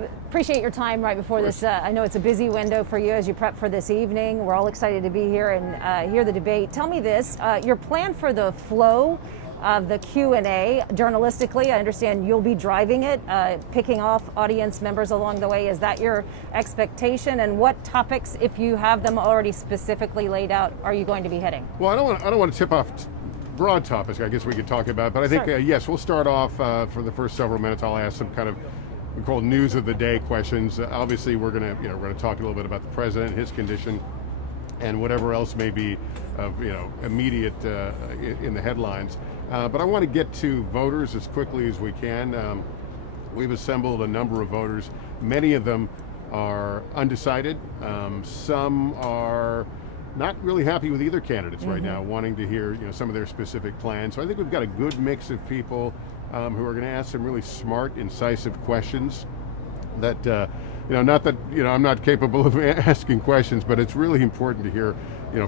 Appreciate your time right before this. I know it's a busy window for you as you prep for this evening. We're all excited to be here and hear the debate. Tell me this, your plan for the flow of the Q&A journalistically. I understand you'll be driving it, picking off audience members along the way. Is that your expectation? And what topics, if you have them already specifically laid out, are you going to be hitting? Well, I don't want to tip off broad topics I guess we could talk about, but I think, yes, we'll start off for the first several minutes. I'll ask some kind of, we call news of the day questions. Obviously, we're going to talk a little bit about the president, his condition, and whatever else may be of immediate in the headlines. But I want to get to voters as quickly as we can. We've assembled a number of voters. Many of them are undecided. Some are not really happy with either candidates right now, wanting to hear some of their specific plans. So I think we've got a good mix of people who are going to ask some really smart, incisive questions that, not that, I'm not capable of asking questions, but it's really important to hear,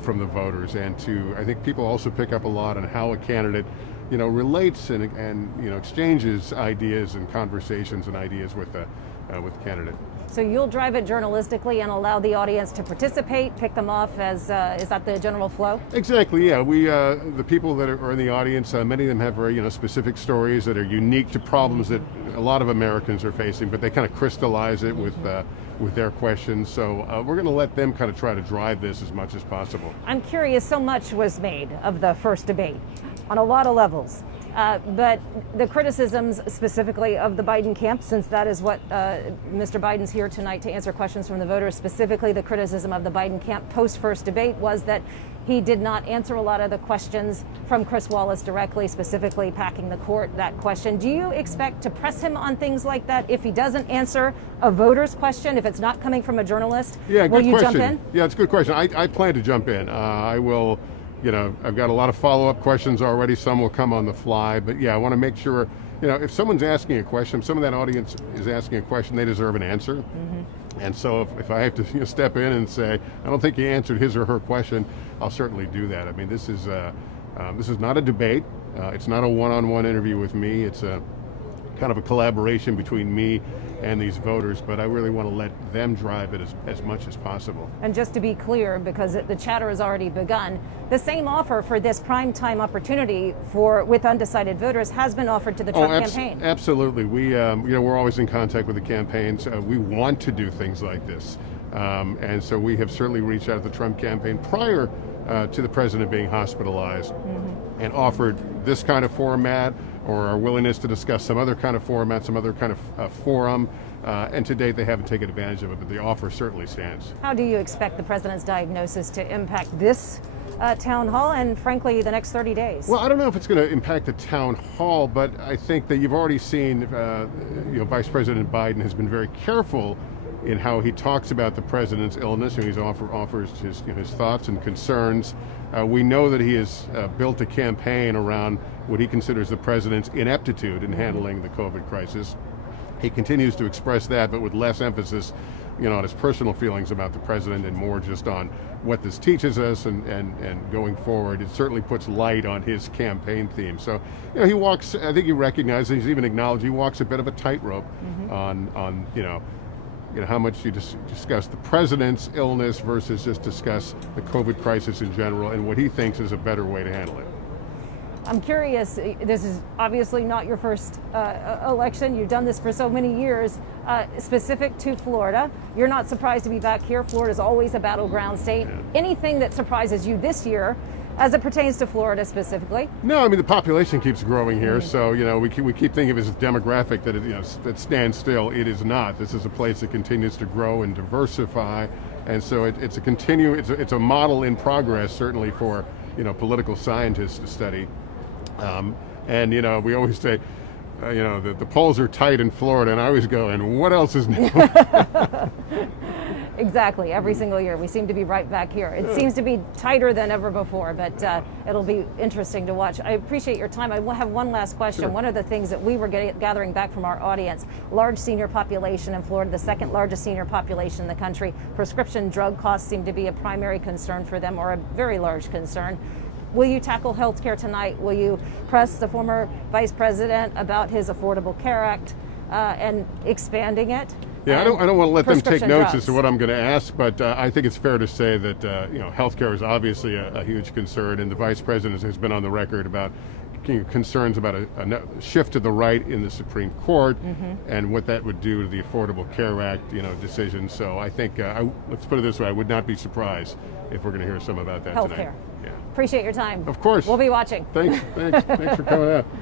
from the voters, and I think people also pick up a lot on how a candidate, relates and exchanges ideas and conversations and ideas with the candidate. So you'll drive it journalistically and allow the audience to participate, pick them off as, is that the general flow? Exactly, yeah. We, the people that are in the audience, many of them have very, specific stories that are unique to problems that a lot of Americans are facing, but they kind of crystallize it with their questions. So we're going to let them kind of try to drive this as much as possible. I'm curious, so much was made of the first debate on a lot of levels. But the criticisms specifically of the Biden camp, since that is what Mr. Biden's here tonight to answer questions from the voters, specifically the criticism of the Biden camp post-first debate was that he did not answer a lot of the questions from Chris Wallace directly, specifically packing the court, that question. Do you expect to press him on things like that if he doesn't answer a voter's question, if it's not coming from a journalist? Yeah, will good you question. Jump in? Yeah, it's a good question. I plan to jump in. I will. I've got a lot of follow-up questions already. Some will come on the fly, but yeah, I want to make sure, if someone's asking a question, some of that audience is asking a question, they deserve an answer. And so if I have to step in and say, I don't think he answered his or her question, I'll certainly do that. I mean, this is not a debate. It's not a one-on-one interview with me. It's a kind of a collaboration between me and these voters, but I really want to let them drive it as much as possible. And just to be clear, because the chatter has already begun, the same offer for this primetime opportunity with undecided voters has been offered to the Trump campaign. Absolutely. We, we're always in contact with the campaigns. We want to do things like this. And so we have certainly reached out to the Trump campaign prior to the president being hospitalized and offered this kind of format, or our willingness to discuss some other kind of format, some other kind of forum. And to date, they haven't taken advantage of it, but the offer certainly stands. How do you expect the president's diagnosis to impact this town hall and, frankly, the next 30 days? Well, I don't know if it's going to impact the town hall, but I think that you've already seen, Vice President Biden has been very careful in how he talks about the president's illness, and he offers his thoughts and concerns. We know that he has built a campaign around what he considers the president's ineptitude in handling the COVID crisis. He continues to express that, but with less emphasis, on his personal feelings about the president and more just on what this teaches us and going forward. It certainly puts light on his campaign theme. So, he walks, I think he recognizes, he's even acknowledged, he walks a bit of a tightrope on how much you discuss the president's illness versus just discuss the COVID crisis in general and what he thinks is a better way to handle it. I'm curious, this is obviously not your first election. You've done this for so many years. Specific to Florida, you're not surprised to be back here. Florida's always a battleground state. Yeah. Anything that surprises you this year as it pertains to Florida specifically? No, I mean, the population keeps growing here, so we keep thinking of it as a demographic that stands still. It is not. This is a place that continues to grow and diversify, and so it's a model in progress, certainly for political scientists to study. And we always say, the polls are tight in Florida, and I always go, and what else is new? Exactly. Every single year, we seem to be right back here. It seems to be tighter than ever before, but it'll be interesting to watch. I appreciate your time. I have one last question. Sure. One of the things that we were gathering back from our audience, large senior population in Florida, the second largest senior population in the country. Prescription drug costs seem to be a primary concern for them, or a very large concern. Will you tackle health care tonight? Will you press the former vice president about his Affordable Care Act and expanding it? Yeah, I don't want to let them take prescription notes as drugs. to what I'm going to ask, but I think it's fair to say that healthcare is obviously a huge concern, and the vice president has been on the record about concerns about a shift to the right in the Supreme Court, and what that would do to the Affordable Care Act, decision. So I think let's put it this way: I would not be surprised if we're going to hear some about that tonight. Healthcare. Yeah. Appreciate your time. Of course. We'll be watching. Thanks for coming out.